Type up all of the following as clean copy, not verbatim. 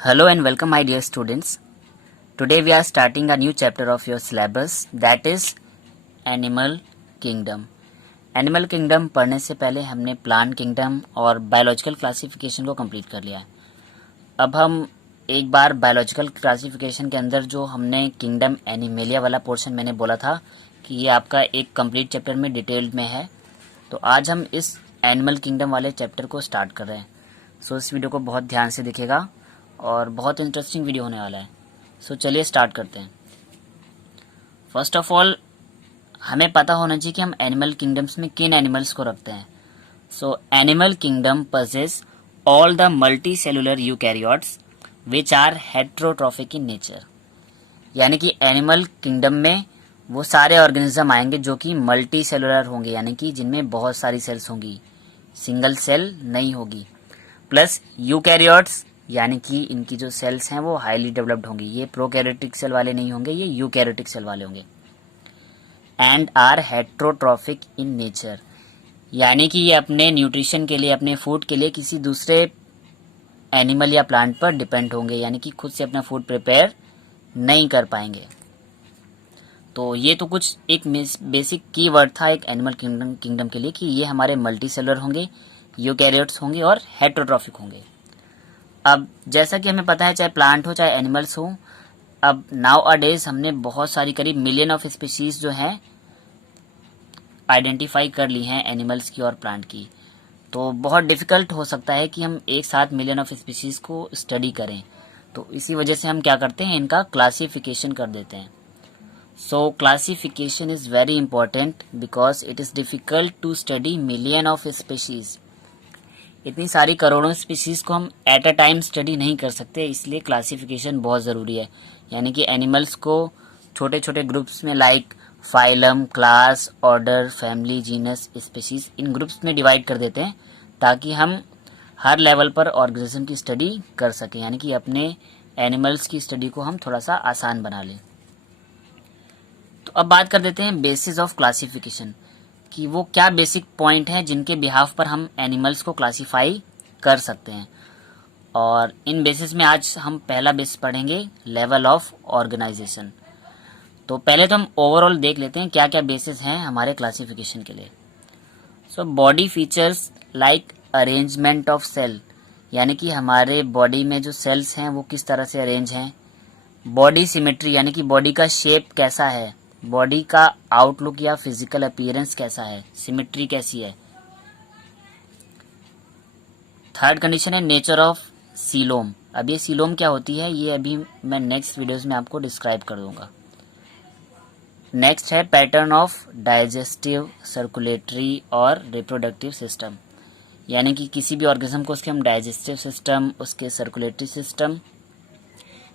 Hello and welcome my dear students. Today we are starting a new chapter of your syllabus that is Animal Kingdom. Animal Kingdom पढ़ने से पहले हमने Plant Kingdom और Biological Classification को complete कर लिया है। अब हम एक बार Biological Classification के अंदर जो हमने Kingdom Animalia वाला पोर्शन मैंने बोला था कि ये आपका एक कंप्लीट चैप्टर में डिटेल्ड में है, तो आज हम इस एनिमल किंगडम वाले चैप्टर को स्टार्ट कर रहे हैं। सो इस वीडियो को बहुत ध्यान से देखिएगा और बहुत इंटरेस्टिंग वीडियो होने वाला है। सो चलिए स्टार्ट करते हैं। फर्स्ट ऑफ ऑल हमें पता होना चाहिए कि हम एनिमल किंगडम्स में किन एनिमल्स को रखते हैं। So animal kingdom possess all the multi cellular eukaryotes which are heterotrophic in nature, यानी कि एनिमल किंगडम में वो सारे ऑर्गेनिज्म आएंगे जो कि मल्टी सेलुलर होंगे, यानी कि जिनमें बहुत सारी सेल्स होंगी, सिंगल सेल नहीं होगी। प्लस यूकैरियोट्स यानी कि इनकी जो सेल्स हैं वो हाईली डेवलप्ड होंगी, ये प्रोकैरियोटिक सेल वाले नहीं होंगे, ये यूकैरियोटिक सेल वाले होंगे। And are heterotrophic in nature, यानी कि ये अपने न्यूट्रिशन के लिए, अपने फूड के लिए किसी दूसरे एनिमल या प्लांट पर डिपेंड होंगे, यानी कि खुद से अपना फूड प्रिपेयर नहीं कर पाएंगे। तो ये तो कुछ एक बेसिक की वर्ड था एक एनिमल किंगडम के लिए कि ये हमारे मल्टी सेलुलर होंगे, यूकैरियोट्स होंगे और हेट्रोट्रॉफिक होंगे। अब जैसा कि हमें पता है चाहे प्लांट हो चाहे एनिमल्स हो, अब नाउ अ डेज हमने बहुत सारी करीब मिलियन ऑफ स्पीशीज जो हैं आइडेंटिफाई कर ली हैं एनिमल्स की और प्लांट की। तो बहुत डिफ़िकल्ट हो सकता है कि हम एक साथ मिलियन ऑफ स्पीशीज को स्टडी करें, तो इसी वजह से हम क्या करते हैं, इनका क्लासिफिकेशन कर देते हैं। So classification is very important because it is difficult to study million of species. इतनी सारी करोड़ों स्पीशीज़ को हम एट अ टाइम स्टडी नहीं कर सकते, इसलिए क्लासिफिकेशन बहुत ज़रूरी है। यानी कि एनिमल्स को छोटे छोटे ग्रुप्स में like phylum, class, order, family, genus, species, इन ग्रुप्स में डिवाइड कर देते हैं ताकि हम हर लेवल पर ऑर्गेनिज्म की स्टडी कर सकें, यानी कि अपने एनिमल्स की स्टडी को हम थोड़ा सा आसान बना लें। तो अब बात कर देते हैं बेसिस ऑफ क्लासिफिकेशन कि वो क्या बेसिक पॉइंट हैं जिनके बिहाफ पर हम एनिमल्स को क्लासीफाई कर सकते हैं। और इन बेसिस में आज हम पहला बेस पढ़ेंगे लेवल ऑफ ऑर्गेनाइजेशन। तो पहले तो हम ओवरऑल देख लेते हैं क्या क्या बेसिस हैं हमारे क्लासिफिकेशन के लिए। So body features like arrangement of cell, यानी कि हमारे बॉडी में जो सेल्स हैं वो किस तरह से अरेंज हैं। बॉडी सिमेट्री, यानी कि बॉडी का शेप कैसा है, बॉडी का आउटलुक या फिजिकल अपीयरेंस कैसा है, सिमेट्री कैसी है। थर्ड कंडीशन है नेचर ऑफ सीलोम। अब ये सीलोम क्या होती है ये अभी मैं नेक्स्ट वीडियोस में आपको डिस्क्राइब कर दूंगा। नेक्स्ट है पैटर्न ऑफ डाइजेस्टिव, सर्कुलेटरी और रिप्रोडक्टिव सिस्टम, यानी कि किसी भी ऑर्गेनिज्म को उसके हम डाइजेस्टिव सिस्टम, उसके सर्कुलेटरी सिस्टम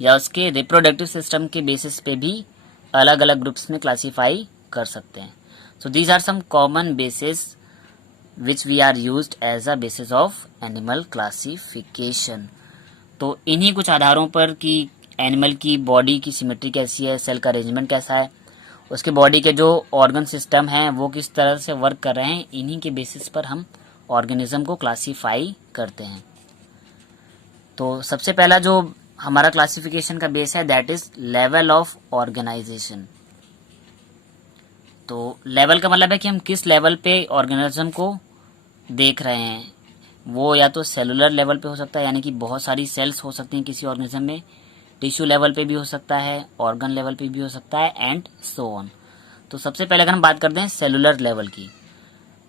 या उसके रिप्रोडक्टिव सिस्टम के बेसिस पे भी अलग अलग ग्रुप्स में क्लासीफाई कर सकते हैं। So these are some common basis which we are used as a basis of animal classification. तो इन्हीं कुछ आधारों पर कि एनिमल की बॉडी की सिमेट्री कैसी है, सेल का अरेंजमेंट कैसा है, उसके बॉडी के जो ऑर्गन सिस्टम हैं वो किस तरह से वर्क कर रहे हैं, इन्हीं के बेसिस पर हम ऑर्गेनिज्म को क्लासीफाई करते हैं। तो सबसे पहला जो हमारा क्लासिफिकेशन का बेस है that is level of organization. तो लेवल का मतलब है कि हम किस लेवल पे ऑर्गेनिज्म को देख रहे हैं। वो या तो सेलुलर लेवल पे हो सकता है, यानी कि बहुत सारी सेल्स हो सकती हैं किसी ऑर्गेनिज्म में, टिश्यू लेवल पे भी हो सकता है, ऑर्गन लेवल पे भी हो सकता है एंड सो ऑन। तो सबसे पहले अगर हम बात करते हैं सेलुलर लेवल की,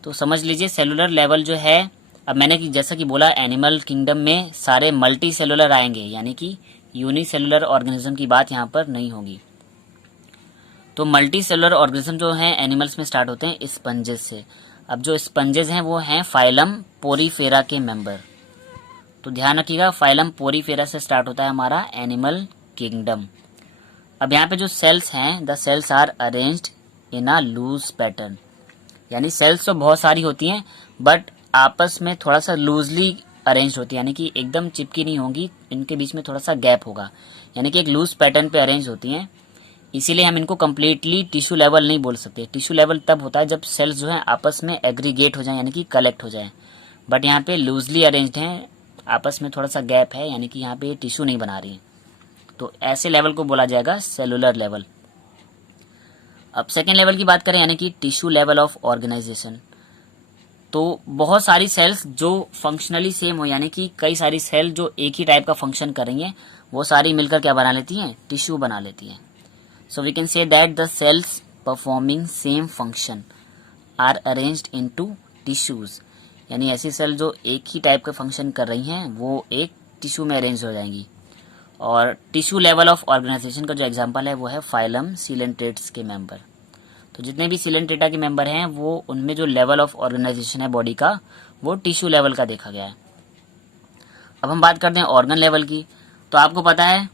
तो समझ लीजिए सेलुलर लेवल जो है, अब मैंने जैसा कि बोला एनिमल किंगडम में सारे मल्टी सेलुलर आएंगे, यानी कि यूनिसेलुलर ऑर्गेनिज्म की बात यहाँ पर नहीं होगी। तो मल्टी सेलुलर ऑर्गेनिज्म जो हैं एनिमल्स में स्टार्ट होते हैं स्पंजेस से। अब जो स्पंजेस हैं वो हैं फाइलम पोरीफेरा के मेंबर। तो ध्यान रखिएगा फाइलम पोरीफेरा से स्टार्ट होता है हमारा एनिमल किंगडम। अब यहाँ पे जो सेल्स हैं the cells are arranged in a loose pattern, यानी सेल्स तो बहुत सारी होती हैं बट आपस में थोड़ा सा लूजली अरेंज होती है, यानी कि एकदम चिपकी नहीं होंगी, इनके बीच में थोड़ा सा गैप होगा, यानी कि एक लूज पैटर्न पे अरेंज होती हैं। इसीलिए हम इनको कम्प्लीटली टिश्यू लेवल नहीं बोल सकते। टिश्यू लेवल तब होता है जब सेल्स जो हैं आपस में एग्रीगेट हो जाएं, यानी कि कलेक्ट हो जाएं, बट यहाँ पे लूजली अरेंज्ड हैं आपस में थोड़ा सा गैप है, यानी कि यहाँ पे टिश्यू नहीं बना रही है, तो ऐसे लेवल को बोला जाएगा सेलुलर लेवल। अब सेकेंड लेवल की बात करें, यानी कि टिश्यू लेवल ऑफ ऑर्गेनाइजेशन, तो बहुत सारी सेल्स जो फंक्शनली सेम हो, यानी कि कई सारी सेल जो एक ही टाइप का फंक्शन कर रही हैं, वो सारी मिलकर क्या बना लेती हैं, टिश्यू बना लेती हैं। So we can say that the cells performing same function are arranged into tissues, यानी ऐसी सेल जो एक ही टाइप का फंक्शन कर रही हैं वो एक टिश्यू में अरेंज हो जाएंगी। और टिश्यू लेवल ऑफ ऑर्गेनाइजेशन का जो एग्जांपल है वो है फाइलम सीलेंट्रेट्स के मेंबर। तो जितने भी सीलेंट्रेटा के मेंबर हैं वो उनमें जो लेवल ऑफ ऑर्गेनाइजेशन है बॉडी का वो टिश्यू लेवल का देखा गया है। अब हम बात करते हैं ऑर्गन लेवल की। तो आपको पता है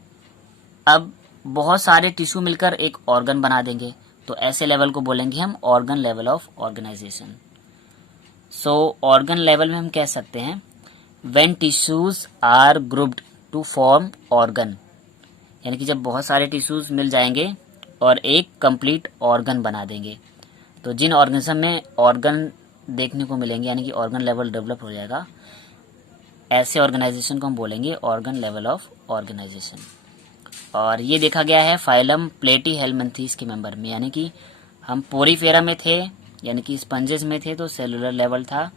अब बहुत सारे टिश्यू मिलकर एक ऑर्गन बना देंगे, तो ऐसे लेवल को बोलेंगे हम organ level of organization. So organ level में हम कह सकते हैं when tissues are grouped to form organ, यानी कि जब बहुत सारे टिश्यूज मिल जाएंगे और एक कंप्लीट ऑर्गन बना देंगे। तो जिन ऑर्गेनिज्म में ऑर्गन देखने को मिलेंगे, यानी कि ऑर्गन लेवल डेवलप हो जाएगा, ऐसे ऑर्गेनाइजेशन को हम बोलेंगे ऑर्गन लेवल ऑफ ऑर्गेनाइजेशन। और ये देखा गया है फाइलम प्लेटीहेलमिन्थेस के मेंबर में, यानी कि हम पोरीफेरा में थे, यानी कि स्पंजेस में थे तो सेलुलर लेवल था।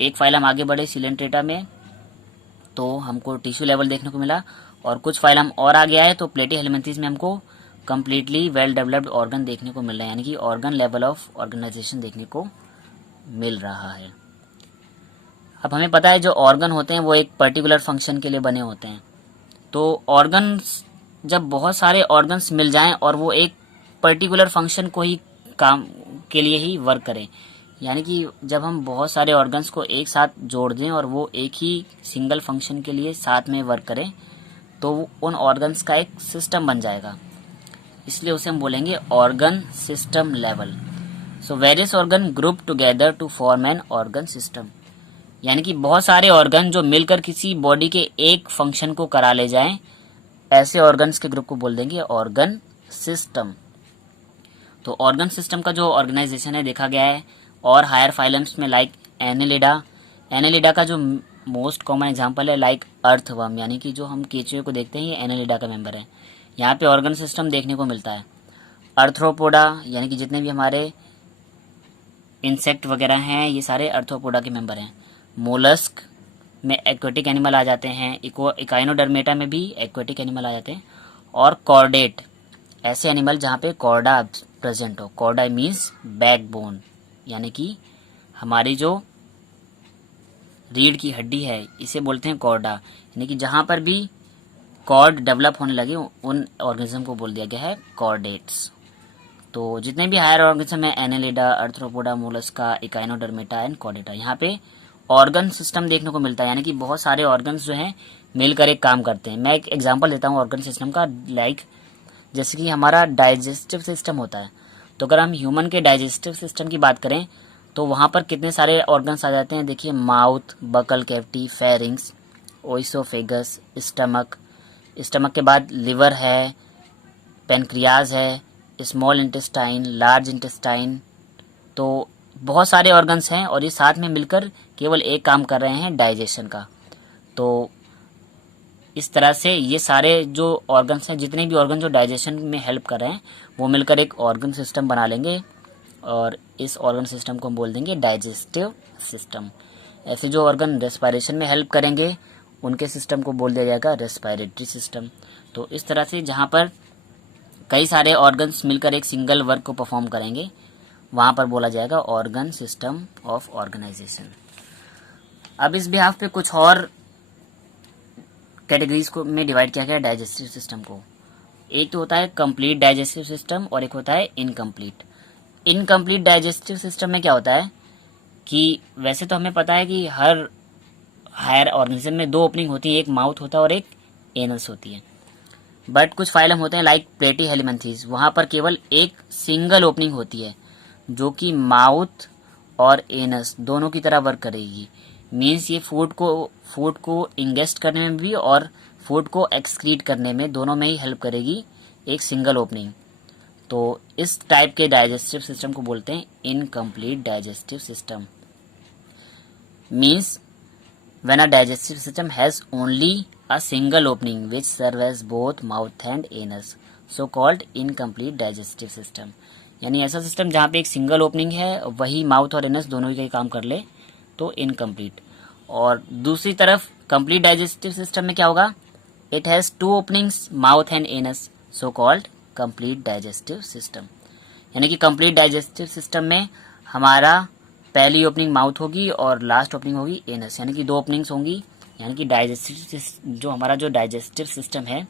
एक फाइलम आगे बढ़े सिलेंट्रेटा में तो हमको टिश्यू लेवल देखने को मिला, और कुछ फाइलम और आगे आए तो प्लेटीहेलमिन्थेस में हमको कंप्लीटली वेल डेवलप्ड ऑर्गन देखने को मिल रहा है, यानी कि ऑर्गन लेवल ऑफ ऑर्गेनाइजेशन देखने को मिल रहा है। अब हमें पता है जो ऑर्गन होते हैं वो एक पर्टिकुलर फंक्शन के लिए बने होते हैं। तो ऑर्गन्स, जब बहुत सारे ऑर्गन्स मिल जाएं और वो एक पर्टिकुलर फंक्शन को ही काम के लिए ही वर्क करें, यानी कि जब हम बहुत सारे ऑर्गन्स को एक साथ जोड़ दें और वो एक ही सिंगल फंक्शन के लिए साथ में वर्क करें, तो उन ऑर्गन्स का एक सिस्टम बन जाएगा, इसलिए उसे हम बोलेंगे organ system level. So various organ group together to form an organ system, यानी कि बहुत सारे ऑर्गन जो मिलकर किसी बॉडी के एक फंक्शन को करा ले जाएं, ऐसे ऑर्गन्स के ग्रुप को बोल देंगे ऑर्गन सिस्टम। तो ऑर्गन सिस्टम का जो ऑर्गेनाइजेशन है देखा गया है और हायर फाइलम्स में लाइक एनेलिडा। एनेलिडा का जो मोस्ट कॉमन एग्जांपल है लाइक अर्थवर्म, यानी कि जो हम केचुए को देखते हैं ये एनेलिडा का मेंबर है। यहाँ पे ऑर्गन सिस्टम देखने को मिलता है। अर्थ्रोपोडा, यानी कि जितने भी हमारे इंसेक्ट वगैरह हैं ये सारे अर्थ्रोपोडा के मेंबर हैं। मोलस्क में एक्वेटिक एनिमल आ जाते हैं, इकाइनोडर्मेटा में भी एक्वेटिक एनिमल आ जाते हैं। और कॉर्डेट, ऐसे एनिमल जहाँ पे कॉर्डा प्रेजेंट हो। कॉर्डा मीन्स बैकबोन, यानी कि हमारी जो रीढ़ की हड्डी है इसे बोलते हैं कॉर्डा, यानी कि जहाँ पर भी कॉर्ड डेवलप होने लगे उन ऑर्गेनिज्म को बोल दिया गया है कॉर्डेट्स। तो जितने भी हायर ऑर्गेनिज्म है Annelida, Arthropoda, Mollusca, Echinodermata and Chordata, यहाँ पे ऑर्गन सिस्टम देखने को मिलता है, यानी कि बहुत सारे ऑर्गन्स जो हैं मिलकर एक काम करते हैं। मैं एक एग्जांपल देता हूँ ऑर्गन सिस्टम का, लाइक जैसे कि हमारा डाइजेस्टिव सिस्टम होता है, तो अगर हम ह्यूमन के डाइजेस्टिव सिस्टम की बात करें तो वहाँ पर कितने सारे ऑर्गन्स आ जाते हैं। देखिए mouth, buccal cavity, pharynx, oesophagus, stomach, stomach के बाद लिवर है, पेनक्रियाज है, स्मॉल इंटेस्टाइन, लार्ज इंटेस्टाइन। तो बहुत सारे ऑर्गन्स हैं और ये साथ में मिलकर केवल एक काम कर रहे हैं, डाइजेशन का। तो इस तरह से ये सारे जो ऑर्गन्स हैं, जितने भी ऑर्गन जो डाइजेशन में हेल्प कर रहे हैं वो मिलकर एक ऑर्गन सिस्टम बना लेंगे और इस ऑर्गन सिस्टम को हम बोल देंगे डाइजेस्टिव सिस्टम। ऐसे जो ऑर्गन रेस्पिरेशन में हेल्प करेंगे उनके सिस्टम को बोल दिया जाएगा रेस्पिरेटरी सिस्टम। तो इस तरह से जहाँ पर कई सारे ऑर्गन्स मिलकर एक सिंगल वर्क को परफॉर्म करेंगे वहाँ पर बोला जाएगा ऑर्गन सिस्टम ऑफ ऑर्गेनाइजेशन। अब इस बिहाफ पे कुछ और कैटेगरीज को में डिवाइड किया गया डाइजेस्टिव सिस्टम को। एक तो होता है कंप्लीट डाइजेस्टिव सिस्टम और एक होता है इनकम्प्लीट। इनकम्प्लीट डाइजेस्टिव सिस्टम में क्या होता है कि वैसे तो हमें पता है कि हर हायर ऑर्गेनिज्म में दो ओपनिंग होती है, एक माउथ होता है और एक एनस होती है। बट कुछ फाइलम होते हैं लाइक प्लेटीहेलमिन्थेस, वहाँ पर केवल एक सिंगल ओपनिंग होती है जो कि माउथ और एनस दोनों की तरह वर्क करेगी। मीन्स ये फूड को इंगेस्ट करने में भी और फूड को एक्सक्रीट करने में, दोनों में ही हेल्प करेगी एक सिंगल ओपनिंग। तो इस टाइप के डाइजेस्टिव सिस्टम को बोलते हैं incomplete digestive system. Means when a digestive system has only a single opening which serve as both mouth and anus, so called incomplete digestive system. यानी ऐसा सिस्टम जहाँ पे एक सिंगल ओपनिंग है, वही माउथ और एनस दोनों ही काम कर ले, तो इनकम्प्लीट। और दूसरी तरफ कंप्लीट डाइजेस्टिव सिस्टम में क्या होगा, it has two openings mouth and anus, so called complete digestive system. यानी कि कंप्लीट डाइजेस्टिव सिस्टम में हमारा पहली ओपनिंग माउथ होगी और लास्ट ओपनिंग होगी एनस, यानी कि दो ओपनिंग्स होंगी। यानी कि जो डाइजेस्टिव सिस्टम है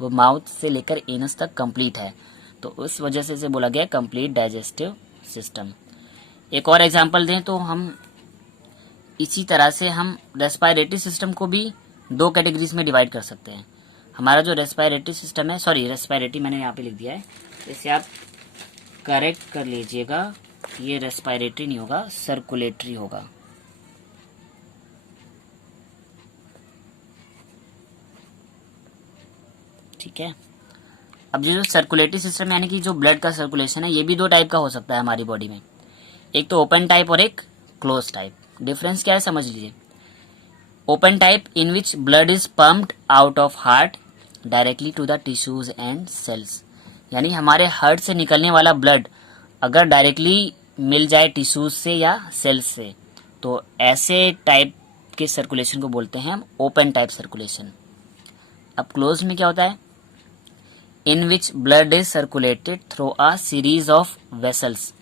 वो माउथ से लेकर एनस तक कंप्लीट है, तो उस वजह से इसे बोला गया कंप्लीट डाइजेस्टिव सिस्टम। एक और एग्जांपल दें तो हम इसी तरह से हम रेस्पिरेटरी सिस्टम को भी दो कैटेगरीज में डिवाइड कर सकते हैं। हमारा जो रेस्पिरेटरी सिस्टम है, सॉरी रेस्पिरेटरी मैंने यहाँ पे लिख दिया है, इसे आप करेक्ट कर लीजिएगा, ये रेस्पिरेटरी नहीं होगा, सर्कुलेटरी होगा। ठीक है। अब ये जो सर्कुलेटरी सिस्टम यानी कि जो ब्लड का सर्कुलेशन है, ये भी दो टाइप का हो सकता है हमारी बॉडी में, एक तो ओपन टाइप और एक क्लोज टाइप। डिफरेंस क्या है समझ लीजिए। Open type in which blood is pumped out of heart directly to the tissues and cells, यानी हमारे हार्ट से निकलने वाला ब्लड अगर डायरेक्टली मिल जाए टिश्यूज से या सेल्स से, तो ऐसे टाइप के सर्कुलेशन को बोलते हैं हम ओपन टाइप सर्कुलेशन। अब क्लोज में क्या होता है, in which blood is circulated through a series of vessels,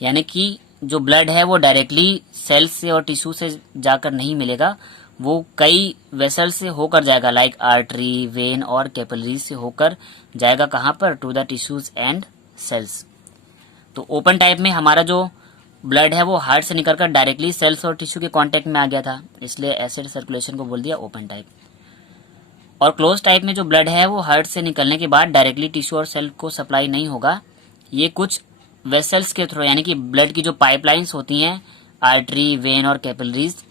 यानी कि जो ब्लड है वो डायरेक्टली सेल्स से और टिश्यू से जाकर नहीं मिलेगा, वो कई वेसल से होकर जाएगा, लाइक आर्टरी, वेन और कैपिलरीज से होकर जाएगा कहाँ पर, to the tissues and cells. तो ओपन टाइप में हमारा जो ब्लड है वो हार्ट से निकलकर डायरेक्टली सेल्स और टिश्यू के कांटेक्ट में आ गया था, इसलिए एसिड सर्कुलेशन को बोल दिया ओपन टाइप। और क्लोज टाइप में जो ब्लड है वो हार्ट से निकलने के बाद डायरेक्टली टिश्यू और सेल को सप्लाई नहीं होगा, ये कुछ वेसल्स के थ्रू, यानी कि ब्लड की जो पाइपलाइंस होती हैं, आर्टरी, वेन और कैपिलरीज,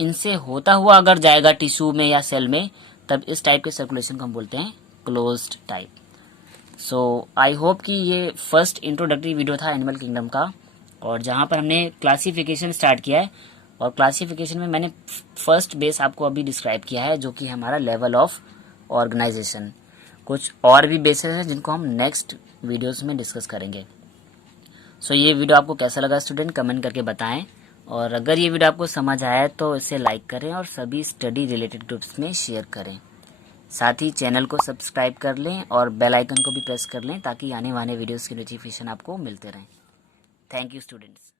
इनसे होता हुआ अगर जाएगा टिश्यू में या सेल में, तब इस टाइप के सर्कुलेशन को हम बोलते हैं closed type. So I hope कि ये फर्स्ट इंट्रोडक्टरी वीडियो था एनिमल किंगडम का, और जहाँ पर हमने क्लासिफिकेशन स्टार्ट किया है, और क्लासिफिकेशन में मैंने फर्स्ट बेस आपको अभी डिस्क्राइब किया है, जो कि हमारा लेवल ऑफ ऑर्गेनाइजेशन। कुछ और भी बेसिस हैं जिनको हम नेक्स्ट वीडियोस में डिस्कस करेंगे। सो ये वीडियो आपको कैसा लगा स्टूडेंट, कमेंट करके बताएं, और अगर ये वीडियो आपको समझ आया तो इसे लाइक करें और सभी स्टडी रिलेटेड ग्रुप्स में शेयर करें। साथ ही चैनल को सब्सक्राइब कर लें और बेल आइकन को भी प्रेस कर लें, ताकि आने वाले वीडियोस की नोटिफिकेशन आपको मिलते रहें। Thank you students.